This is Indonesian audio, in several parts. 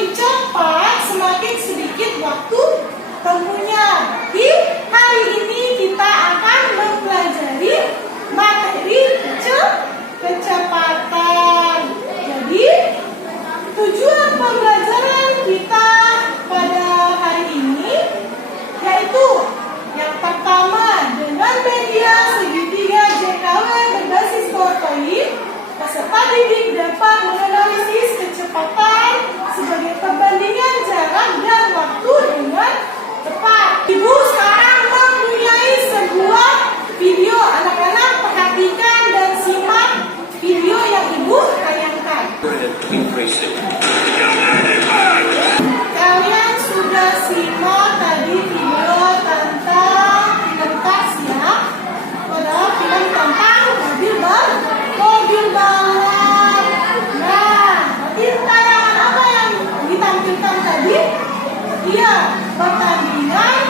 semakin cepat, semakin sedikit waktu tempuhnya. Di hari ini kita akan mempelajari materi kecepatan. Jadi, tujuan pembelajaran kita pada hari ini yaitu yang pertama, dengan media segitiga JKW berbasis PowerPoint, peserta didik dapat menganalisis kecepatan sebagai perbandingan jarak dan waktu dengan tepat. Ibu sekarang mempunyai sebuah video. Anak-anak perhatikan dan simak video yang ibu tayangkan. Kalian sudah simak tadi video tentang pentas ya, pada film tentang mobil balap. Nah, nanti tayangan apa yang ditampilkan tadi? Iya, pertandingan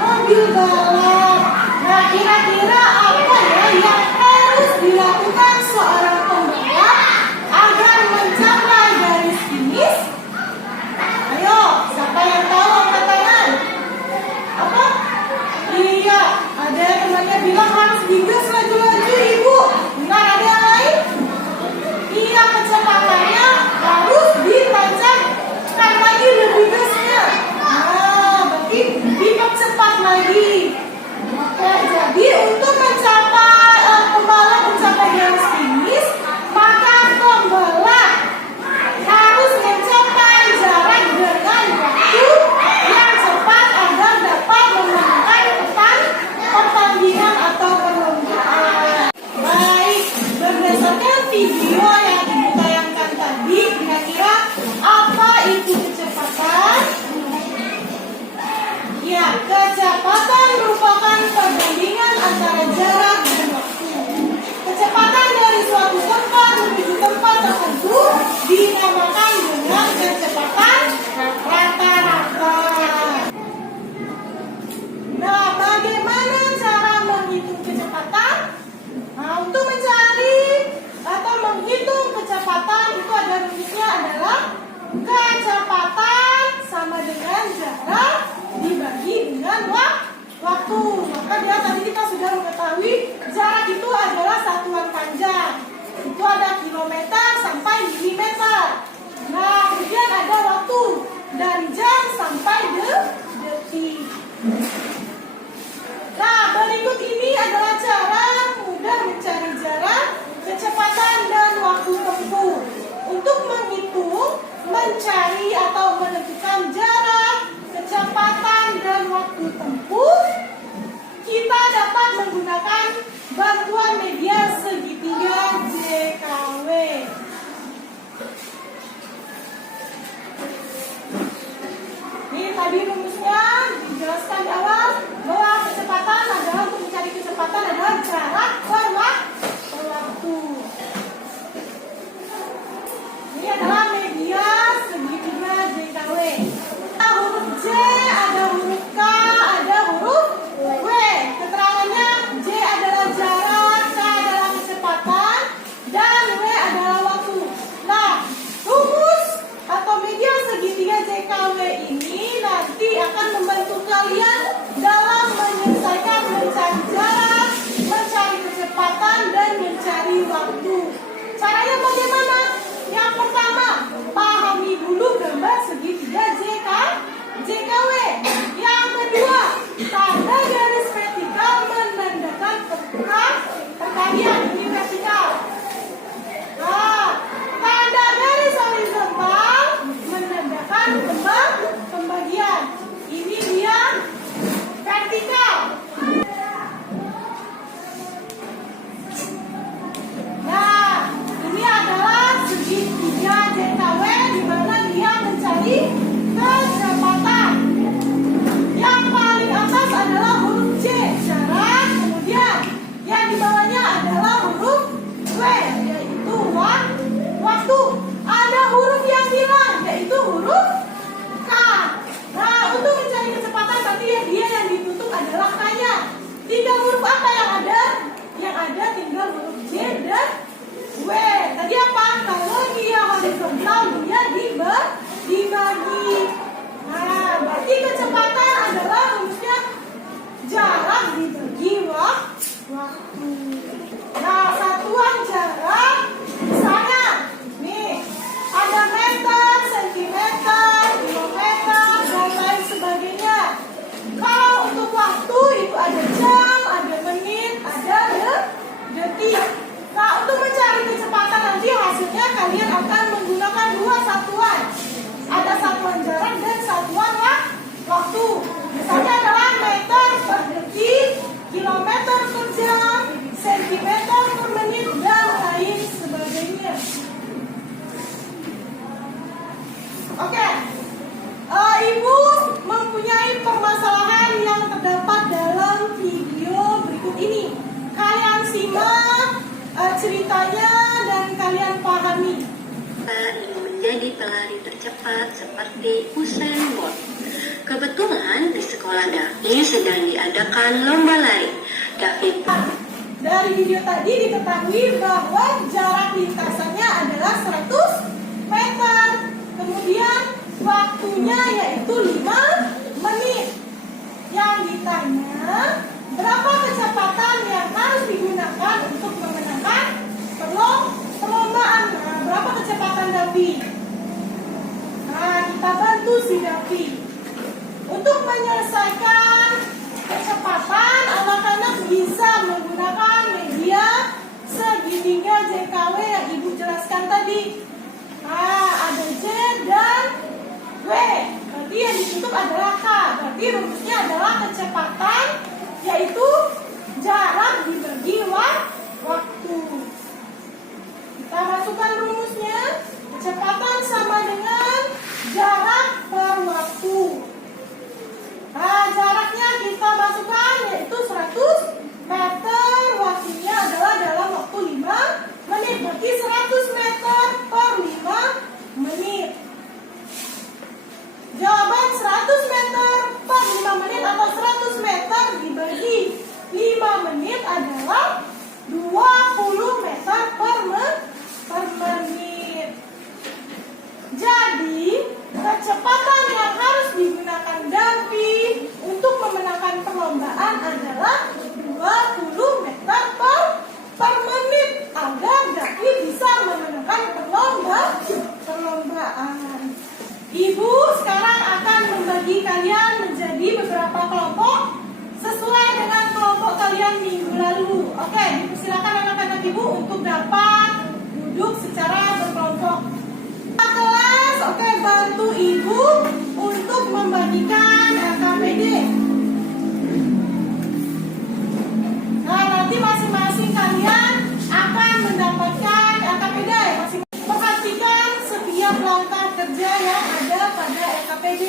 mobil balap. Nah, kira-kira apa ya yang harus dilakukan seorang pembalap agar mencapai garis finish? Ayo, siapa yang tahu angkat tangan? Apa? Iya, ada temannya bilang harus digas laju-laju, Ibu. Benar, ada yang lain? Iya, kecepatannya harus ditancapkan lagi lebih gasnya. Nah, berarti dipercepat lagi. Oke, jadi untuk pembalap mencapai garis finish, maka pembalap harus mencapai jarak dengan waktu yang cepat agar dapat memenangkan pertandingan atau perlombaan. Baik, berdasarkan video yang ibu tayangkan tadi, kira-kira apa itu kecepatan? Ya, kecepatan merupakan perbandingan antara jarak dan waktu. Kecepatan dari suatu tempat menuju tempat tertentu dinamakan dengan kecepatan rata-rata. Nah, bagaimana cara menghitung kecepatan? Nah, untuk mencari atau menghitung kecepatan itu ada rumusnya adalah kecepatan sama dengan jarak dibagi dengan waktu. Maka dia tadi kita sudah mengetahui jarak itu adalah satuan panjang. Itu ada kilometer sampai milimeter. Nah, kemudian ada waktu dari jam sampai detik. Nah, berikut ini adalah cara mudah mencari jarak, kecepatan, dan waktu tempuh. Untuk menghitung, mencari atau menentukan jarak, kecepatan, dan waktu tempuh, kita dapat menggunakan bantuan media segitiga JKW. Ini tadi rumusnya dijelaskan di awal bahwa kecepatan adalah untuk mencari kecepatan adalah jarak per waktu. Ini adalah media segitiga JKW. Ada huruf J, ada huruf K, ada huruf W. Keterangannya J adalah jarak, K adalah kecepatan, dan W adalah waktu. Nah, rumus atau media segitiga JKW ini nanti akan membantu kalian dalam menyelesaikan mencari jarak, mencari kecepatan, dan mencari waktu. Caranya bagaimana? Yang pertama, pahami dulu gambar segitiga JKW. Yang kedua, tanda garis vertikal menandakan perkalian. Ini vertikal. Nah, tanda garis horizontal menandakan pembagian. Ini dia vertikal. Nah, semuanya dan kalian pahami. Ingin menjadi pelari tercepat seperti Usain Bolt. Kebetulan di sekolah Davi sedang diadakan lomba lari. Davi Dari video tadi diketahui bahwa jarak lintasannya adalah 100 meter. Kemudian waktunya yaitu 5 menit. Yang ditanya, berapa kecepatan yang harus digunakan untuk memenangkan perlombaan? Nah, berapa kecepatan Davi? Nah, kita bantu si Davi. Untuk menyelesaikan kecepatan, anak-anak bisa menggunakan media segitiga JKW yang Ibu jelaskan tadi. Nah, ada J dan W. Berarti yang ditutup adalah K. Berarti rumusnya adalah kecepatan, yaitu jarak dibagi waktu. Kita masukkan rumusnya. Kecepatan sama dengan jarak per waktu. Nah, jaraknya kita masukkan yaitu 100 meter. Waktunya adalah dalam waktu 5 menit. Berarti 100 meter per 5 menit. Jawaban 100 meter per 5 menit atau 100 meter dibagi 5 menit adalah 20 meter per menit. Jadi, kecepatan yang harus digunakan Davi untuk memenangkan perlombaan adalah 20 meter per menit agar Davi bisa memenangkan perlombaan. Ibu sekarang akan membagi kalian menjadi beberapa kelompok sesuai dengan kelompok kalian minggu lalu. Oke, silakan anak-anak Ibu untuk dapat duduk secara berkelompok. Kelas, oke, bantu Ibu untuk membagikan LKPD. Nah, nanti masing-masing kalian akan mendapatkan LKPD. Perhatikan setiap langkah kerja yang ada pada LKPD.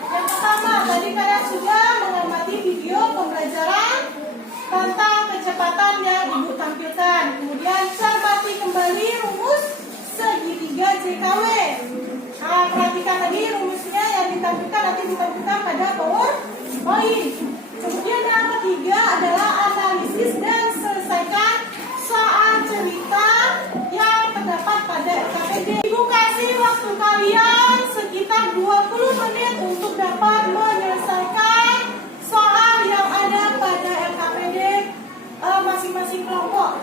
Yang pertama, tadi kalian sudah mengamati video pembelajaran tentang kecepatan yang Ibu tampilkan. Kemudian cermati kembali rumus segitiga JKW. Nah, perhatikan tadi rumusnya yang ditampilkan nanti ditampilkan pada PowerPoint. Kemudian yang ketiga adalah analisis dan selesaikan soal cerita yang terdapat pada LKPD. Ibu kasih waktu kalian sekitar 20 menit untuk dapat menyelesaikan soal yang ada pada LKPD masing-masing kelompok.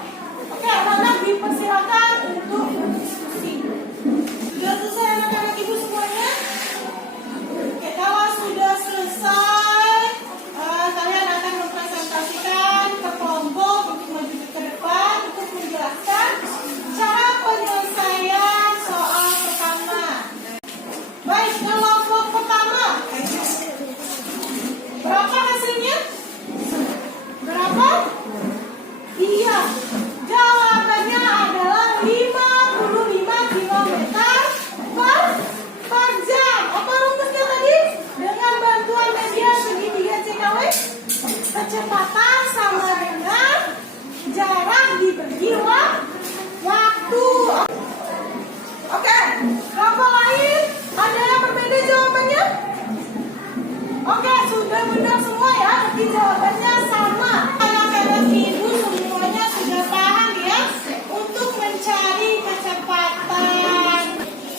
Oke, anak-anak dipersilakan untuk berdiskusi. Sudah selesai anak-anak Ibu semuanya? Oke, kalau sudah selesai, kalian akan mempresentasikan ke kelompok untuk maju ke depan untuk menjelaskan cara penyelesaian soal pertama. Baik, kelompok pertama. Berapa hasilnya? Berapa? Iya. Jawabannya adalah 55 km per jam. Apa rumusnya tadi? Dengan bantuan media segitiga JKW, kecepatan sama dengan jarak dibagi waktu. Oke, kelompok lain ada yang berbeda jawabannya? Oke, sudah benar semua ya, berarti jawabannya sama. Anak-anak Ibu semuanya sudah paham ya untuk mencari kecepatan.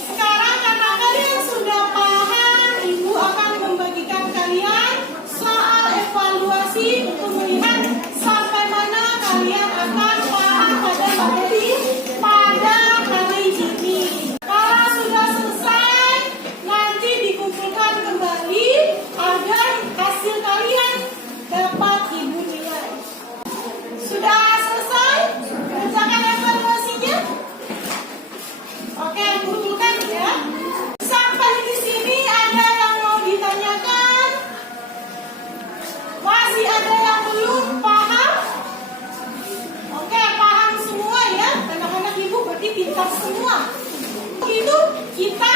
Sekarang karena kalian sudah paham, Ibu akan membagikan kalian soal evaluasi untuk melihat sampai mana kalian akan paham pada materi pada hari ini. Kalau sudah selesai, nanti dikumpulkan kembali agar hasil kalian dapat Ibu nilai. Sudah selesai? Kerjakan evaluasinya? Oke, kumpulkan ya. Sampai di sini ada yang mau ditanyakan? Masih ada yang belum paham? Oke, paham semua ya. Anak-anak Ibu berarti pintar semua. Itu kita